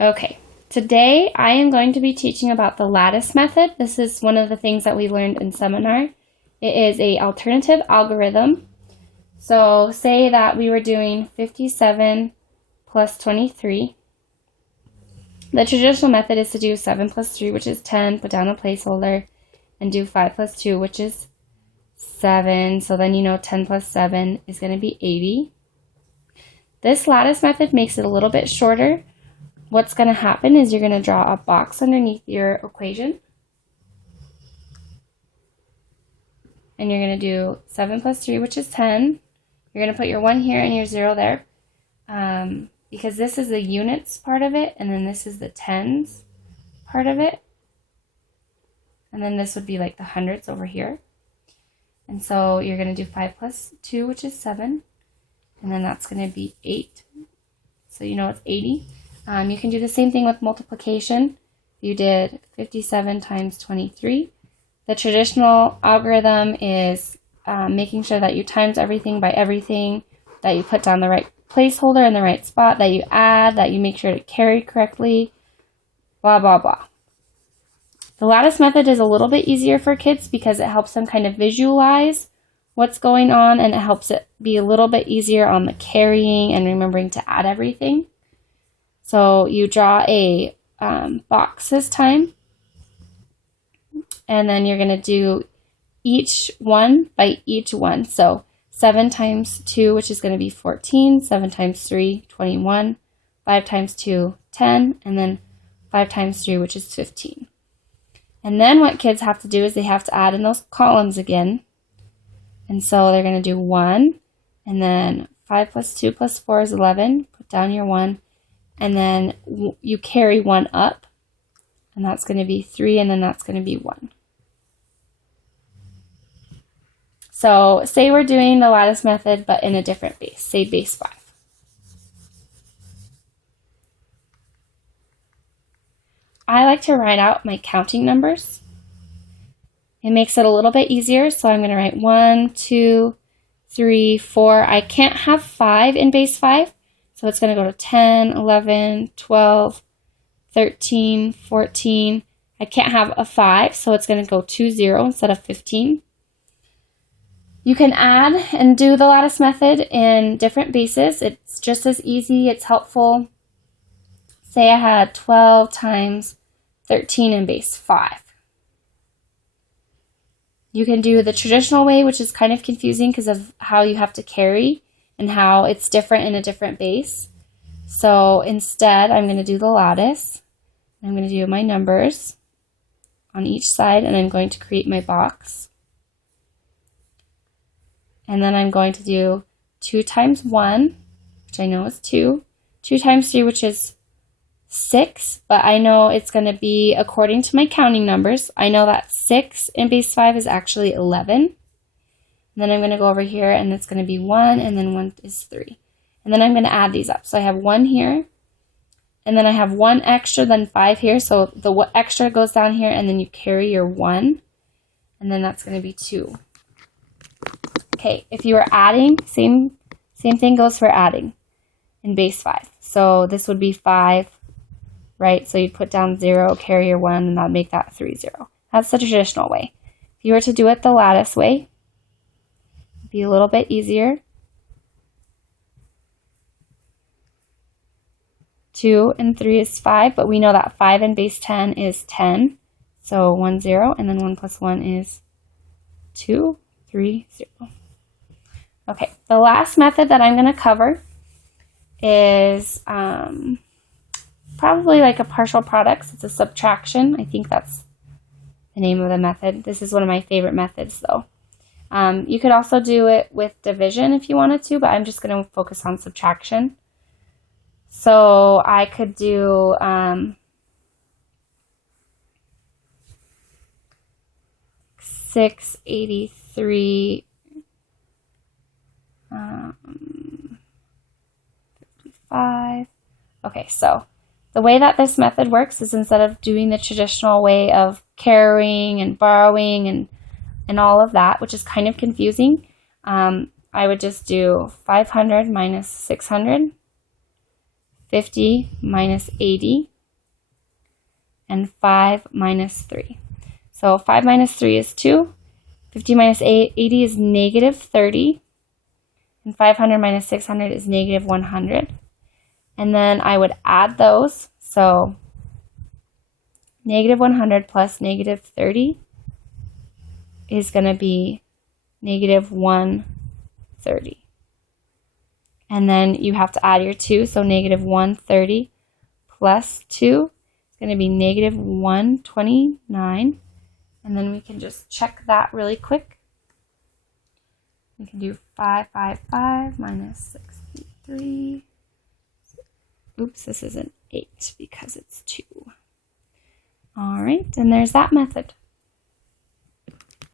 Okay, today I am going to be teaching about the lattice method. This is one of the things that we learned in seminar. It is an alternative algorithm. So say that we were doing 57 plus 23. The traditional method is to do 7 plus 3, which is 10, put down a placeholder, and do 5 plus 2, which is 7. So then you know 10 plus 7 is going to be 80. This lattice method makes it a little bit shorter. What's going to happen is you're going to draw a box underneath your equation. And you're going to do 7 plus 3, which is 10. You're going to put your 1 here and your 0 there. Because this is the units part of it, and then this is the tens part of it. And then this would be like the hundreds over here. And so you're going to do 5 plus 2, which is 7. And then that's going to be 8. So you know it's 80. You can do the same thing with multiplication. You did 57 times 23. The traditional algorithm is making sure that you times everything by everything, that you put down the right placeholder in the right spot, that you add, that you make sure to carry correctly, blah, blah, blah. The lattice method is a little bit easier for kids because it helps them kind of visualize what's going on, and it helps it be a little bit easier on the carrying and remembering to add everything. So you draw a box this time, and then you're going to do each one by each one. So 7 times 2, which is going to be 14, 7 times 3, 21, 5 times 2, 10, and then 5 times 3, which is 15. And then what kids have to do is they have to add in those columns again. And so they're going to do 1, and then 5 plus 2 plus 4 is 11. Put down your 1. And then you carry 1 up, and that's going to be 3, and then that's going to be 1. So say we're doing the lattice method, but in a different base, say base 5. I like to write out my counting numbers. It makes it a little bit easier, so I'm going to write 1, 2, 3, 4. I can't have 5 in base 5. So it's going to go to 10, 11, 12, 13, 14. I can't have a 5, so it's going to go 2, 0 instead of 15. You can add and do the lattice method in different bases. It's just as easy. It's helpful. Say I had 12 times 13 in base 5. You can do the traditional way, which is kind of confusing because of how you have to carry and how it's different in a different base. So instead, I'm going to do the lattice. I'm going to do my numbers on each side, and I'm going to create my box. And then I'm going to do 2 times 1, which I know is 2. 2 times 3, which is 6, but I know it's going to be according to my counting numbers. I know that 6 in base 5 is actually 11. And then I'm going to go over here, and it's going to be 1, and then 1 is 3. And then I'm going to add these up. So I have 1 here, and then I have 1 extra than 5 here. So the extra goes down here, and then you carry your 1, and then that's going to be 2. Okay, if you are adding, same thing goes for adding in base 5. So this would be 5, right? So you'd put down 0, carry your 1, and that'd make that 3, 0. That's the traditional way. If you were to do it the lattice way, be a little bit easier. 2 and 3 is 5, but we know that 5 in base 10 is 10. So 1, 0, and then 1 plus 1 is 2, 3, 0. Okay, the last method that I'm going to cover is probably like a partial products. It's a subtraction. I think that's the name of the method. This is one of my favorite methods, though. You could also do it with division if you wanted to, but I'm just going to focus on subtraction. So I could do 683, 55. Okay, so the way that this method works is instead of doing the traditional way of carrying and borrowing and all of that, which is kind of confusing, I would just do 500 minus 600, 50 minus 80, and 5 minus 3. So 5 minus 3 is 2, 50 minus 80 is negative 30, and 500 minus 600 is negative 100. And then I would add those, so negative 100 plus negative 30 is going to be negative 130. And then you have to add your 2, so negative 130 plus 2 is going to be negative 129. And then we can just check that really quick. We can do 555 minus 63. Oops, this isn't 8 because it's 2. All right, and there's that method.